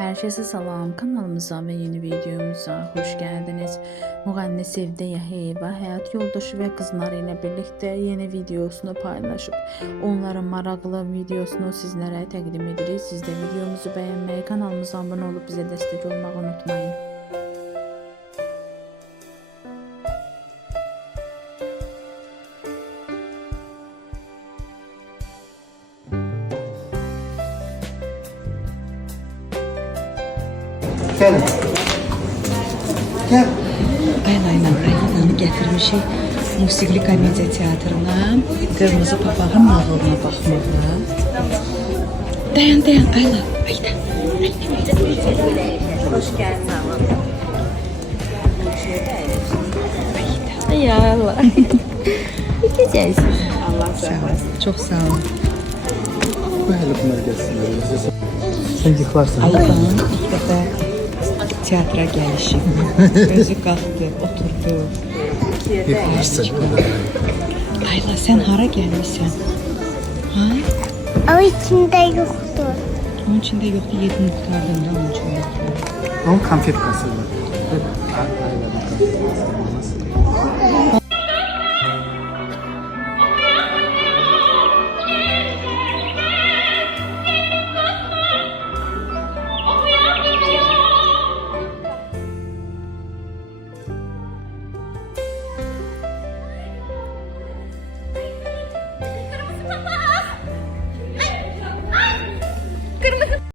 Herkese salam, kanalımıza ve yeni videomuza hoş geldiniz. Müğənni Sevdə Yaheyeva həyat yoldaşı ve kızları ile birlikte yeni videosunu paylaşıp onların maraqlı videosunu sizlere təqdim edirik. Siz de videomuzu beğenmeyi, kanalımıza abone olup bize destek olmayı unutmayın. Gelin. Gel. Ayla Aylanı gətirmişik musiqili komediya teatrına, Qırmızı Papağın nağılına baxmağa. Dayan Ayla. Ayla. Hoş geldin. Ya Allah. Gideceğiz. Allah Sağ ol. Çox sağ ol. Bu hele bunlar gelsin. Sen yıklarsın. Aylanın ilk dəfə teatra gəlişi. Özü qalxdı, oturdu. Yıklarsın. Ayla, sən hara gəlmisən? Ha? Ama içinde yoktu. Onun içində yoxdur, yedim qurtardım da onun üçün yoxdur. Onun konfet kası var.